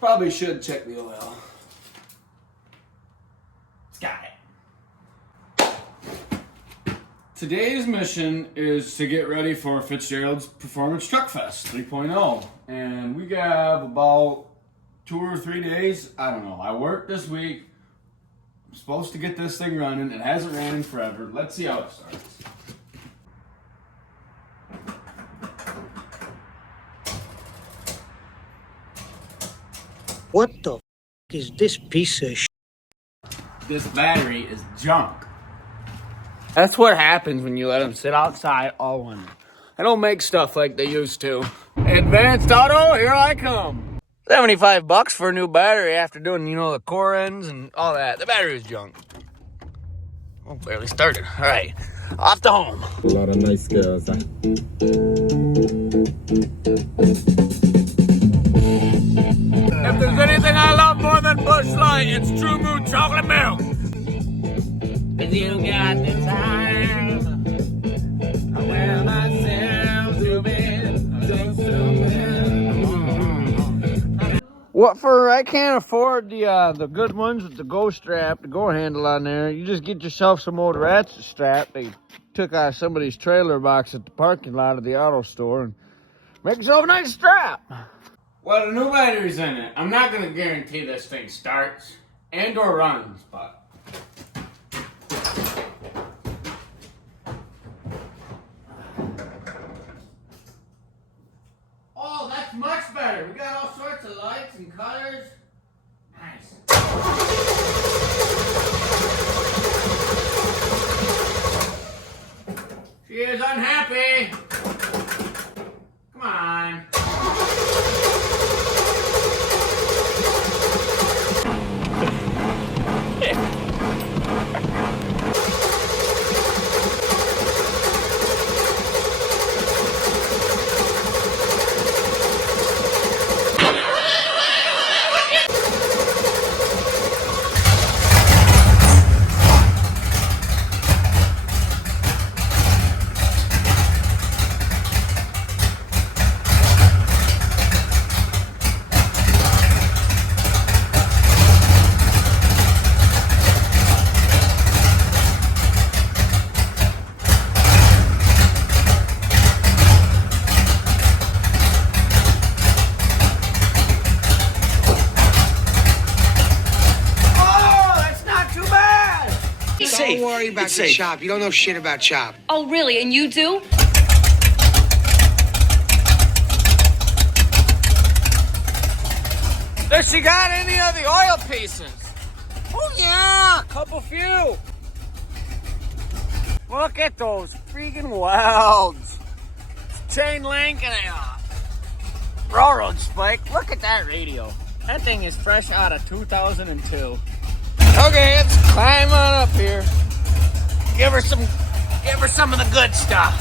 Probably should check the oil. It's got it. Today's mission is to get ready for Fitzgerald's Performance Truckfest 3.0. And we have about 2 or 3 days. I don't know. I worked this week. I'm supposed to get this thing running. It hasn't ran in forever. Let's see how it starts. What the f is this piece of shit? This battery is junk. That's what happens when you let them sit outside all winter. They don't make stuff like they used to. Advanced Auto, here I come. $75 for a new battery after doing, the core ends and all that. The battery was junk. Oh, barely started. All right, off to home. A lot of nice girls. If there's anything I love more than Busch Light, it's True Moon Chocolate Milk. If you got the time, I wear myself to bed, just to bed. What for? I can't afford the good ones with the go strap, the go handle on there. You just get yourself some old ratchet strap they took out of somebody's trailer box at the parking lot of the auto store and make yourself a nice strap. Well, the new battery's in it. I'm not going to guarantee this thing starts and or runs, but... Oh, that's much better. We got all sorts of lights and colors. Nice. She is unhappy. Come on. Don't worry about the chop. You don't know shit about chop. Oh, really? And you do? Does she got any of the oil pieces? Oh yeah, a couple few. Look at those freaking welds. Chain link and a railroad spike. Look at that radio. That thing is fresh out of 2002. Okay, let's climb on up here. Give her some of the good stuff.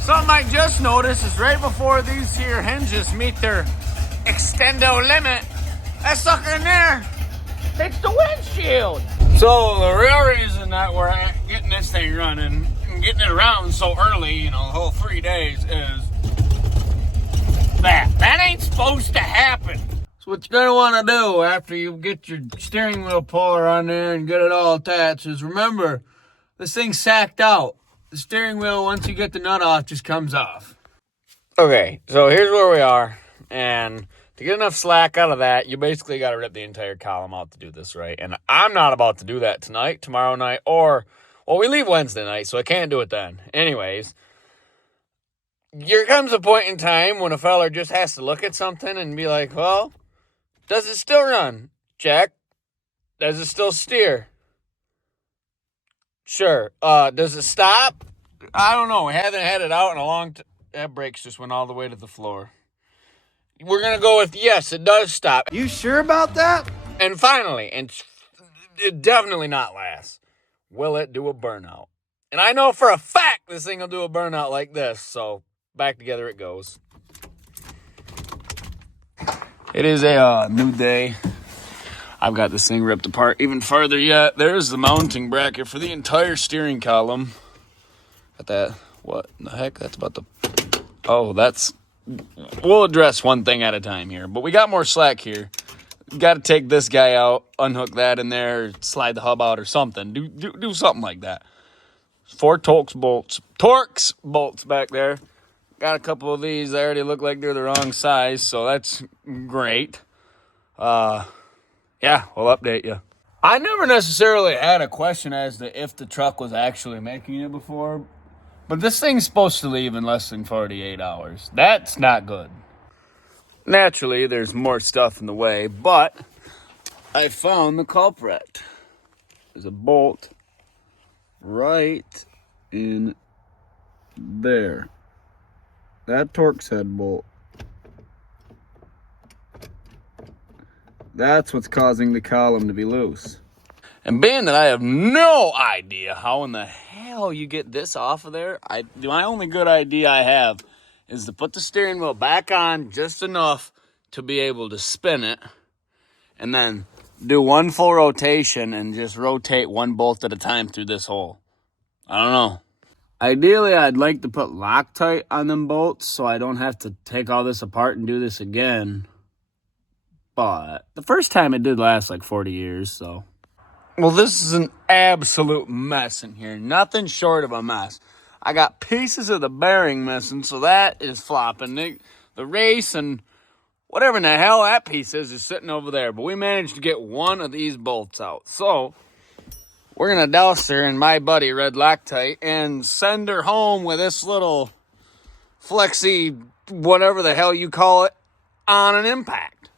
Something I just noticed is right before these here hinges meet their extendo limit, that sucker in there takes the windshield. So the real reason that we're getting this thing running and getting it around so early, the whole 3 days, is that ain't supposed to happen. So what you're gonna want to do after you get your steering wheel puller on there and get it all attached is remember, this thing's sacked out. The steering wheel, once you get the nut off, just comes off. Okay, so here's where we are, and to get enough slack out of that, you basically got to rip the entire column out to do this right. And I'm not about to do that tonight, tomorrow night, or, well, we leave Wednesday night, so I can't do it then. Anyways, there comes a point in time when a feller just has to look at something and be like, well, does it still run? Check. Does it still steer? Sure. Does it stop? I don't know. We haven't had it out in a long time. That brakes just went all the way to the floor. We're going to go with yes, it does stop. You sure about that? And finally, and it definitely not last, will it do a burnout? And I know for a fact this thing will do a burnout like this, so back together it goes. It is a new day. I've got this thing ripped apart even farther yet. There's the mounting bracket for the entire steering column. Got that. What the heck? That's about the... Oh, that's... We'll address one thing at a time here. But we got more slack here. Got to take this guy out, unhook that in there, slide the hub out or something. Do something like that. 4 Torx bolts back there. Got a couple of these. They already look like they're the wrong size, so that's great. Yeah, we'll update you. I never necessarily had a question as to if the truck was actually making it before, but this thing's supposed to leave in less than 48 hours. That's not good. Naturally, there's more stuff in the way, but I found the culprit. There's a bolt right in there. That Torx head bolt. That's what's causing the column to be loose. And being that I have no idea how in the hell you get this off of there, my only good idea I have is to put the steering wheel back on just enough to be able to spin it, and then do one full rotation and just rotate one bolt at a time through this hole. I don't know. Ideally, I'd like to put Loctite on them bolts so I don't have to take all this apart and do this again. But the first time it did last like 40 years, so. Well, this is an absolute mess in here. Nothing short of a mess. I got pieces of the bearing missing, so that is flopping. The race and whatever in the hell that piece is sitting over there. But we managed to get one of these bolts out. So we're going to douse her in my buddy Red Loctite and send her home with this little flexi, whatever the hell you call it, on an impact.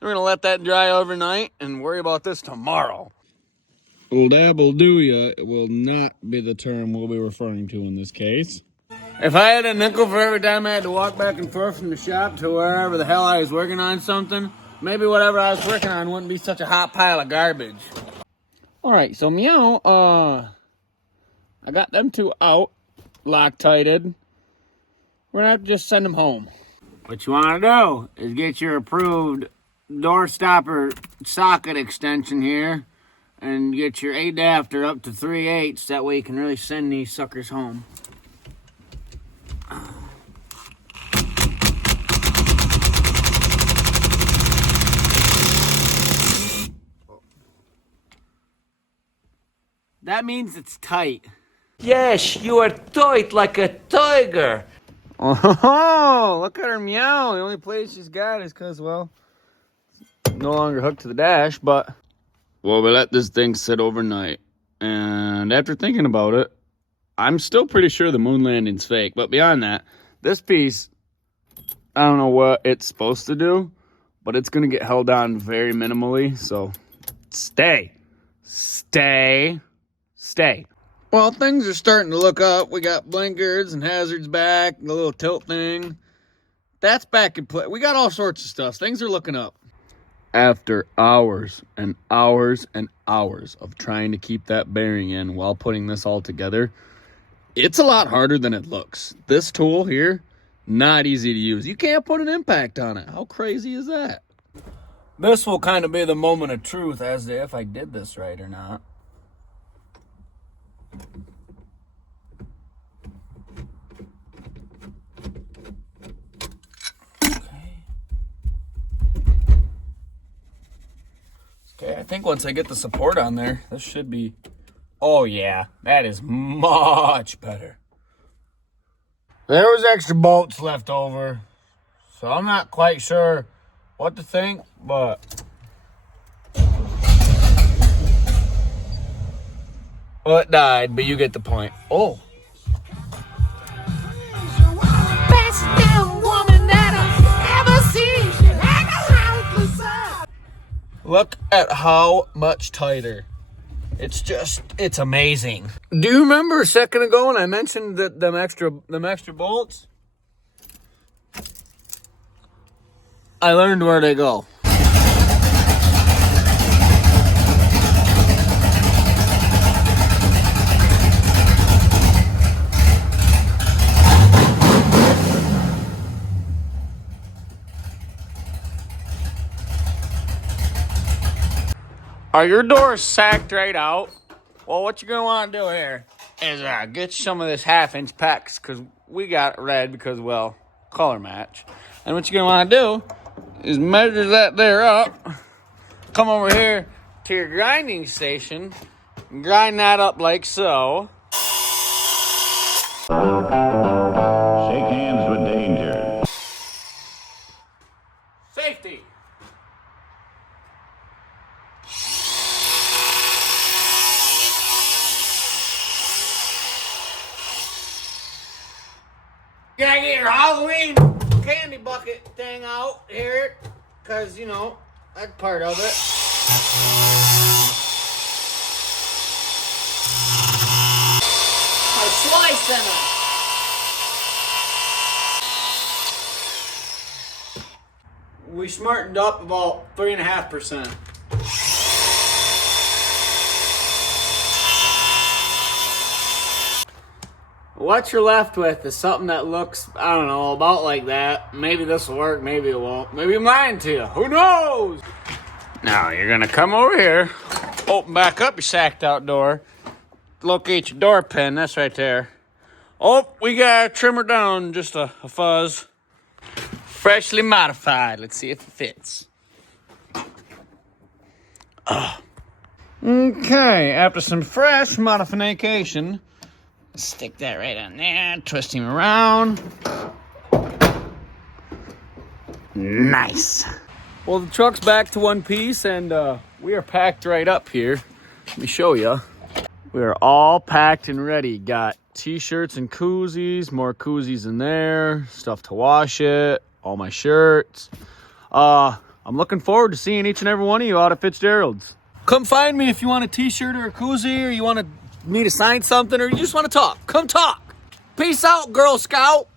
We're going to let that dry overnight and worry about this tomorrow. Old Abel-do-ya will not be the term we'll be referring to in this case. If I had a nickel for every time I had to walk back and forth from the shop to wherever the hell I was working on something, maybe whatever I was working on wouldn't be such a hot pile of garbage. Alright, so meow, I got them 2 out, Loctited. We're gonna have to just send them home. What you wanna do is get your approved door stopper socket extension here and get your adapter up to 3/8. That way you can really send these suckers home. That means it's tight. Yes, you are tight like a tiger. Oh, look at her meow. The only place she's got is because, well, no longer hooked to the dash, but... Well, we let this thing sit overnight. And after thinking about it, I'm still pretty sure the moon landing's fake. But beyond that, this piece, I don't know what it's supposed to do, but it's going to get held on very minimally. So stay. Well, things are starting to look up. We got blinkers and hazards back, the little tilt thing. That's back in play. We got all sorts of stuff. Things are looking up. After hours and hours and hours of trying to keep that bearing in while putting this all together, it's a lot harder than it looks. This tool here, not easy to use. You can't put an impact on it. How crazy is that? This will kind of be the moment of truth as to if I did this right or not. Okay, I think once I get the support on there, this should be... Oh yeah, that is much better. There was extra bolts left over, so I'm not quite sure what to think, but... Well, it died, but you get the point. Oh. Best damn woman that I've ever seen. Look at how much tighter. It's amazing. Do you remember a second ago when I mentioned that them extra bolts? I learned where they go. Are your doors sacked right out? Well, what you're going to want to do here is get some of this half-inch PEX, because we got red because, well, color match. And what you're going to want to do is measure that there up, come over here to your grinding station, and grind that up like so. Shake hands with danger. Safety. You gotta get your Halloween candy bucket thing out here, because, you know, that's part of it. A slice in it. We smartened up about 3.5%. What you're left with is something that looks, I don't know, about like that. Maybe this will work, maybe it won't. Maybe I'm lying to you. Who knows? Now, you're going to come over here, open back up your sacked out door, locate your door pin. That's right there. Oh, we got to trim her down just a fuzz. Freshly modified. Let's see if it fits. Okay, after some fresh modification, stick that right on there, twist him around. Nice. Well, the truck's back to one piece, and we are packed right up here. Let me show you. We are all packed and ready. Got t-shirts and koozies, more koozies in there, stuff to wash it, all my shirts. I'm looking forward to seeing each and every one of you out at Fitzgerald's. Come find me if you want a t-shirt or a koozie, or you want me to sign something, or you just want to talk. Come talk. Peace out, Girl Scout.